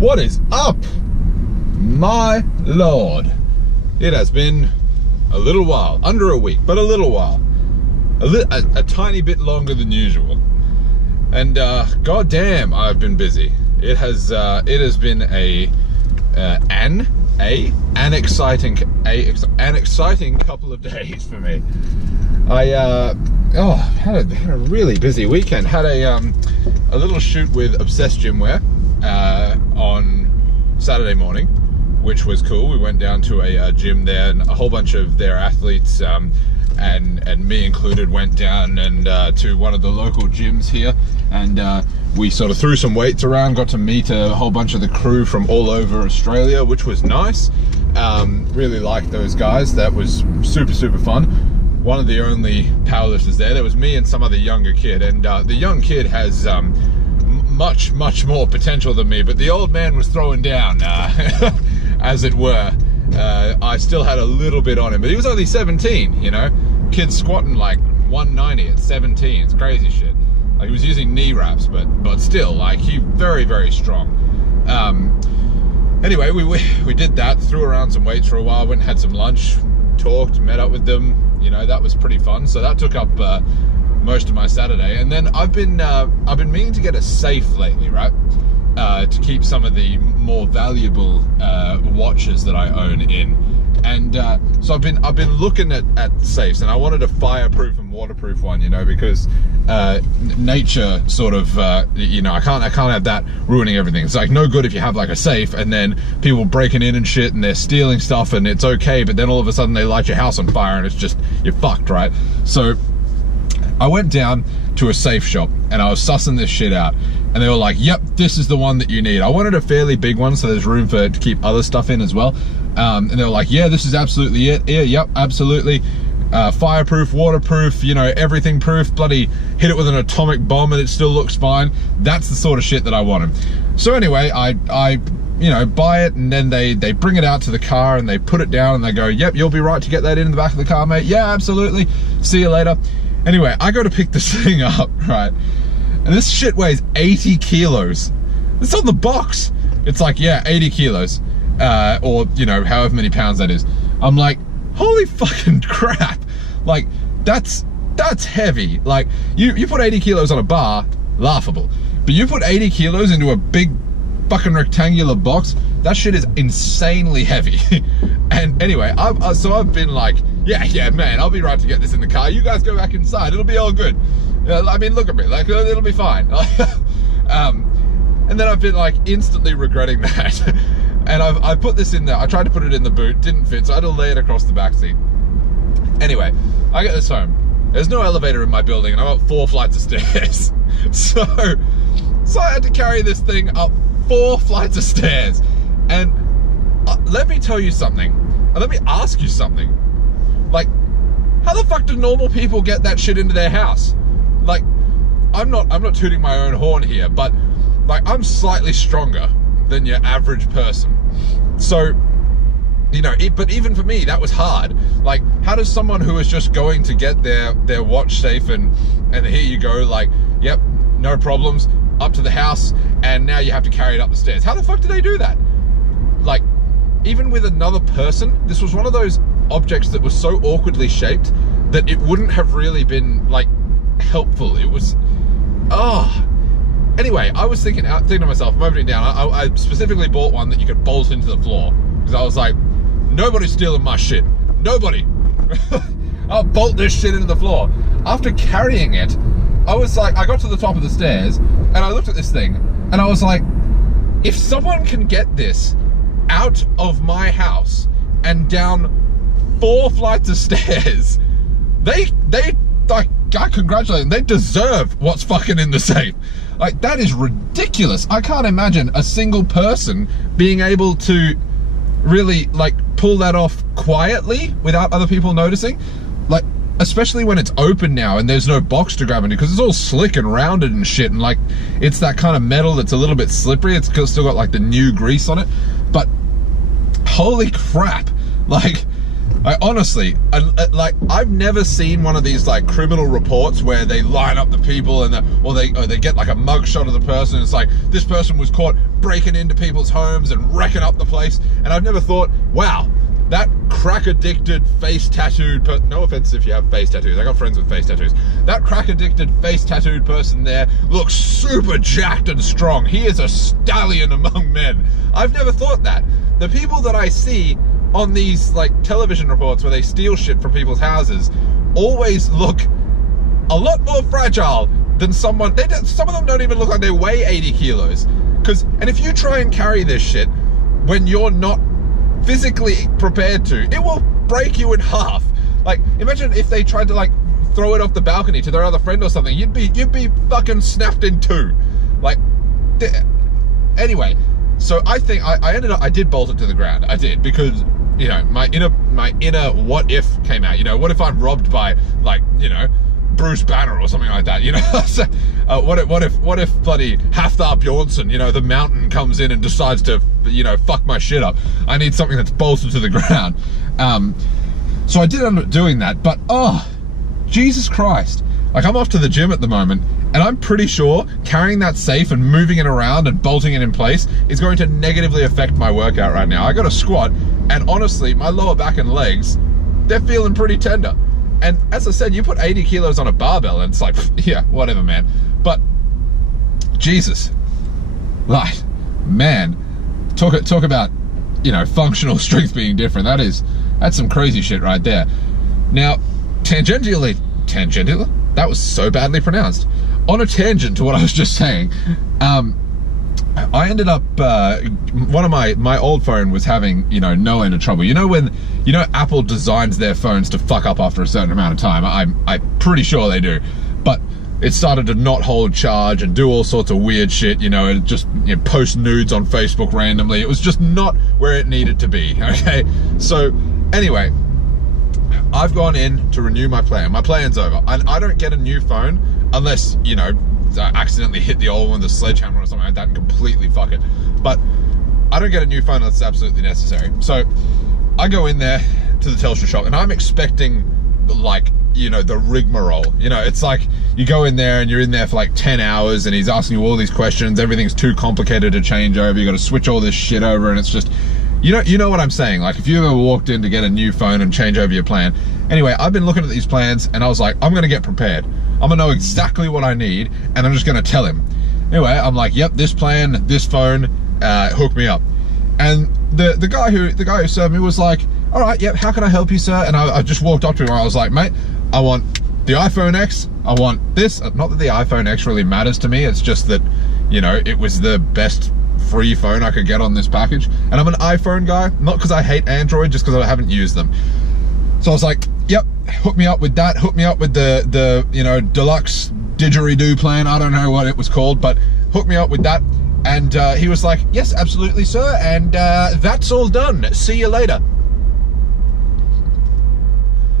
What is up? My lord. It has been a little while, under a week, but a little while. A tiny bit longer than usual. And goddamn, I've been busy. It has been an exciting couple of days for me. I had a really busy weekend. Had a little shoot with Obsessed Gymwear on Saturday morning, which was cool. We went down to a gym there, and a whole bunch of their athletes, and me included, went down and to one of the local gyms here, and we sort of threw some weights around, got to meet a whole bunch of the crew from all over Australia, which was nice. Really liked those guys. That was super fun. One of the only powerlifters there was me and some other younger kid, and the young kid has much more potential than me, but the old man was throwing down, as it were. I still had a little bit on him, but he was only 17, you know? Kid's squatting like 190 at 17, it's crazy shit. Like, he was using knee wraps, but still, like, he very strong. Anyway, we did that, threw around some weights for a while, went and had some lunch, talked, met up with them, you know, that was pretty fun. So that took up most of my Saturday. And then I've been meaning to get a safe lately, right? To keep some of the more valuable watches that I own in. And so I've been looking at safes, and I wanted a fireproof and waterproof one, you know, because nature sort of, you know, I can't have that ruining everything. It's like no good if you have like a safe and then people breaking in and shit and they're stealing stuff and it's okay, but then all of a sudden they light your house on fire and it's just, you're fucked, right? So I went down to a safe shop and I was sussing this shit out, and they were like, yep, this is the one that you need. I wanted a fairly big one so there's room to keep other stuff in as well. And they were like, yeah, this is absolutely it. Yeah, yep, absolutely. Fireproof, waterproof, you know, everything proof. Bloody hit it with an atomic bomb and it still looks fine. That's the sort of shit that I wanted. So anyway, I you know, buy it, and then they bring it out to the car and they put it down and they go, yep, you'll be right to get that in the back of the car, mate. Yeah, absolutely. See you later. Anyway, I go to pick this thing up, right? And this shit weighs 80 kilos. It's on the box. It's like, yeah, 80 kilos. Or, you know, however many pounds that is. I'm like, holy fucking crap. Like, that's heavy. Like, you put 80 kilos on a bar, laughable. But you put 80 kilos into a big fucking rectangular box, that shit is insanely heavy. And anyway, so I've been like, yeah, man, I'll be right to get this in the car. You guys go back inside, it'll be all good. I mean, look at me, like, it'll be fine. And then I've been like instantly regretting that. And I put this in there. I tried to put it in the boot, didn't fit, so I had to lay it across the back seat. Anyway, I get this home. There's no elevator in my building, and I'm up 4 flights of stairs. So I had to carry this thing up 4 flights of stairs. And let me tell you something. Let me ask you something. Like, how the fuck do normal people get that shit into their house? Like, I'm not tooting my own horn here, but like, I'm slightly stronger than your average person. So, you know, but even for me, that was hard. Like, how does someone who is just going to get their watch safe and here you go, like, yep, no problems, up to the house, and now you have to carry it up the stairs. How the fuck do they do that? Like, even with another person, this was one of those objects that was so awkwardly shaped that it wouldn't have really been, like, helpful. It was, Anyway, I was thinking to myself, I'm opening down, I specifically bought one that you could bolt into the floor. Because I was like, nobody's stealing my shit. Nobody. I'll bolt this shit into the floor. After carrying it, I was like, I got to the top of the stairs, and I looked at this thing, and I was like, if someone can get this out of my house and down 4 flights of stairs, they like, I congratulate them. They deserve what's fucking in the safe. Like, that is ridiculous. I can't imagine a single person being able to really, like, pull that off quietly without other people noticing. Like, especially when it's open now and there's no box to grab into, because it's all slick and rounded and shit, and like, it's that kind of metal that's a little bit slippery. It's still got like the new grease on it. But holy crap, like, I honestly, like, I've never seen one of these like criminal reports where they line up the people and or they get like a mugshot of the person. It's like, this person was caught breaking into people's homes and wrecking up the place. And I've never thought, wow, that crack addicted, face tattooed person, no offense if you have face tattoos, I got friends with face tattoos. That crack addicted, face tattooed person there looks super jacked and strong. He is a stallion among men. I've never thought that. The people that I see on these like television reports where they steal shit from people's houses always look a lot more fragile than someone. Some of them don't even look like they weigh 80 kilos. And if you try and carry this shit when you're not physically prepared to, it will break you in half. Like, imagine if they tried to like throw it off the balcony to their other friend or something. You'd be fucking snapped in two. Like, anyway, so I think I did bolt it to the ground. I did, because, you know, my inner what if came out. You know, what if I'm robbed by, like, you know, Bruce Banner or something like that, you know? So, what if bloody Hafthar Bjornsson, you know, the mountain comes in and decides to, you know, fuck my shit up. I need something that's bolted to the ground. So I did end up doing that, but oh, Jesus Christ. Like, I'm off to the gym at the moment, and I'm pretty sure carrying that safe and moving it around and bolting it in place is going to negatively affect my workout right now. I got a squat, and honestly, my lower back and legs, they're feeling pretty tender. And as I said, you put 80 kilos on a barbell and it's like, yeah, whatever, man. But Jesus, like, man, talk about, you know, functional strength being different. That's some crazy shit right there. Now, tangentially, that was so badly pronounced. On a tangent to what I was just saying, I ended up, one of my old phone was having, you know, no end of trouble. You know when, you know, Apple designs their phones to fuck up after a certain amount of time? I'm pretty sure they do. But it started to not hold charge and do all sorts of weird shit, you know, it just, you know, post nudes on Facebook randomly. It was just not where it needed to be, okay? So, anyway, I've gone in to renew my plan. My plan's over. And I don't get a new phone unless, you know, I accidentally hit the old one with a sledgehammer or something like that and completely fuck it. But I don't get a new phone unless it's absolutely necessary. So I go in there to the Telstra shop and I'm expecting, like, you know, the rigmarole. You know, it's like you go in there and you're in there for like 10 hours and he's asking you all these questions. Everything's too complicated to change over. You got to switch all this shit over, and it's just, you know what I'm saying? Like, if you ever walked in to get a new phone and change over your plan. Anyway, I've been looking at these plans and I was like, I'm going to get prepared. I'm going to know exactly what I need and I'm just going to tell him. Anyway, I'm like, yep, this plan, this phone, hook me up. And the guy who served me was like, all right, yep, how can I help you, sir? And I just walked up to him and I was like, mate, I want the iPhone X, I want this. Not that the iPhone X really matters to me, it's just that, you know, it was the best free phone I could get on this package. And I'm an iPhone guy, not because I hate Android, just because I haven't used them. So I was like, yep, hook me up with that, hook me up with the you know, deluxe didgeridoo plan, I don't know what it was called, but hook me up with that. And he was like, yes, absolutely, sir, and that's all done, see you later.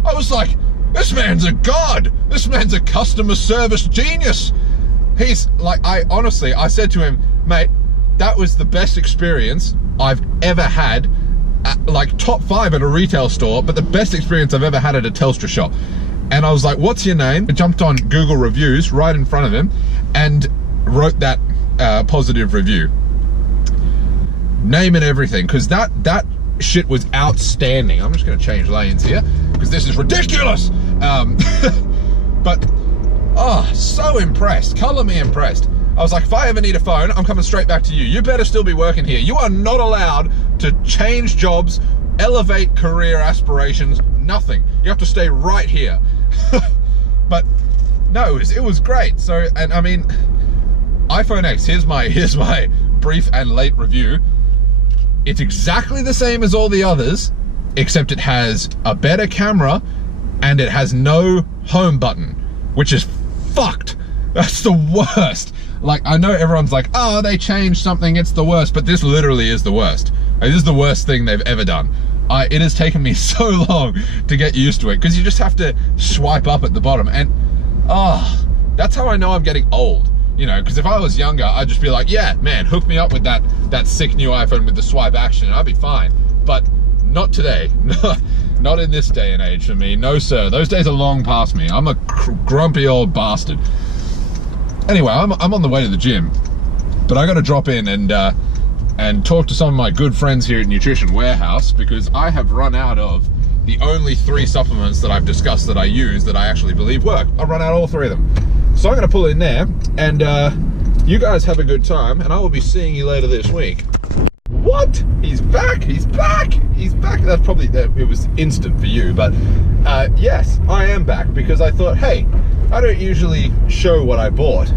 I was like, this man's a god, this man's a customer service genius. He's like, I said to him, mate, that was the best experience I've ever had, like top 5 at a retail store, but the best experience I've ever had at a Telstra shop. And I was like, what's your name? I jumped on Google reviews right in front of him and wrote that positive review. Name and everything, because that shit was outstanding. I'm just going to change lanes here because this is ridiculous. But oh, so impressed, color me impressed. I was like, if I ever need a phone, I'm coming straight back to you. You better still be working here. You are not allowed to change jobs, elevate career aspirations, nothing. You have to stay right here. But no, it was great. So, and I mean, iPhone X, here's my brief and late review. It's exactly the same as all the others, except it has a better camera and it has no home button, which is fucked. That's the worst. Like, I know everyone's like, oh, they changed something, it's the worst, but this literally is the worst. This is the worst thing they've ever done. It has taken me so long to get used to it, because you just have to swipe up at the bottom, and oh, that's how I know I'm getting old. You know, because if I was younger, I'd just be like, yeah, man, hook me up with that sick new iPhone with the swipe action and I'd be fine. But not today. Not in this day and age for me. No, sir. Those days are long past me. I'm a grumpy old bastard. Anyway, I'm on the way to the gym, but I got to drop in and talk to some of my good friends here at Nutrition Warehouse, because I have run out of the only 3 supplements that I've discussed that I use that I actually believe work. I've run out all 3 of them. So I'm going to pull in there, and you guys have a good time, and I will be seeing you later this week. What? He's back! He's back! He's back! That's probably, it was instant for you, but yes, I am back, because I thought, hey, I don't usually show what I bought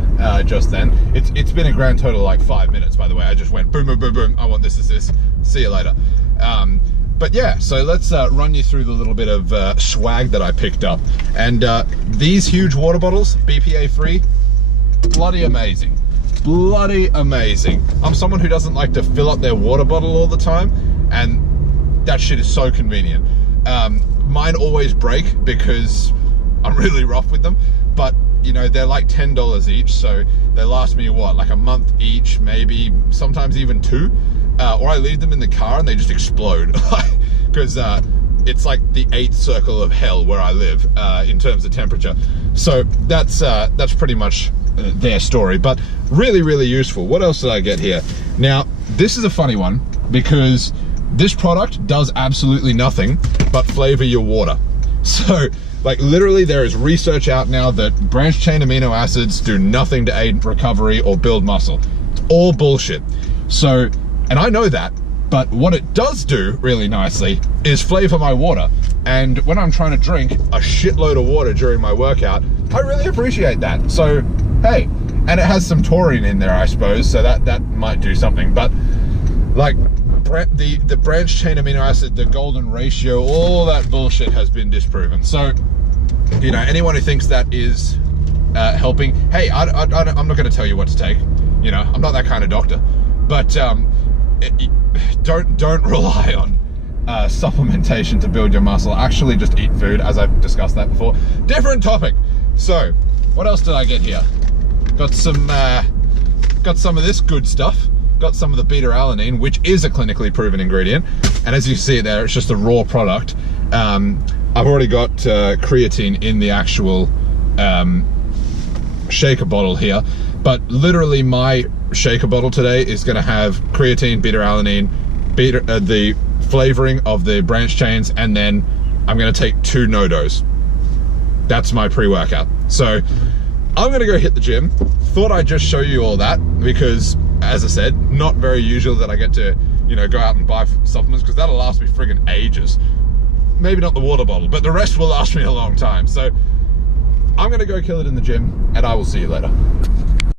just then. It's been a grand total of like 5 minutes, by the way. I just went boom, boom, boom, boom. I want this. See you later. But yeah, so let's run you through the little bit of swag that I picked up. And these huge water bottles, BPA free, bloody amazing. Bloody amazing. I'm someone who doesn't like to fill up their water bottle all the time, and that shit is so convenient. Mine always break because I'm really rough with them, but you know, they're like $10 each, so they last me what, like a month each, maybe sometimes even 2, or I leave them in the car and they just explode because it's like the 8th circle of hell where I live in terms of temperature. So that's pretty much their story, but really useful. What else did I get here? Now, this is a funny one, because this product does absolutely nothing but flavor your water. So like literally there is research out now that branched chain amino acids do nothing to aid recovery or build muscle. It's all bullshit. So, and I know that, but what it does do really nicely is flavor my water. And when I'm trying to drink a shitload of water during my workout, I really appreciate that. So, hey, and it has some taurine in there, I suppose, so that might do something. But like the branched chain amino acid, the golden ratio, all that bullshit has been disproven. So, you know, anyone who thinks that is helping, hey, I'm not going to tell you what to take. You know, I'm not that kind of doctor. But don't rely on supplementation to build your muscle. Actually, just eat food, as I've discussed that before. Different topic. So, what else did I get here? Got some of this good stuff. Got some of the beta-alanine, which is a clinically proven ingredient. And as you see there, it's just a raw product. I've already got creatine in the actual shaker bottle here. But literally my shaker bottle today is going to have creatine, beta-alanine, the flavoring of the branch chains, and then I'm going to take 2 no-dos. That's my pre-workout. So I'm going to go hit the gym. Thought I'd just show you all that because, as I said, not very usual that I get to, you know, go out and buy supplements, because that'll last me friggin' ages. Maybe not the water bottle, but the rest will last me a long time. So I'm going to go kill it in the gym, and I will see you later.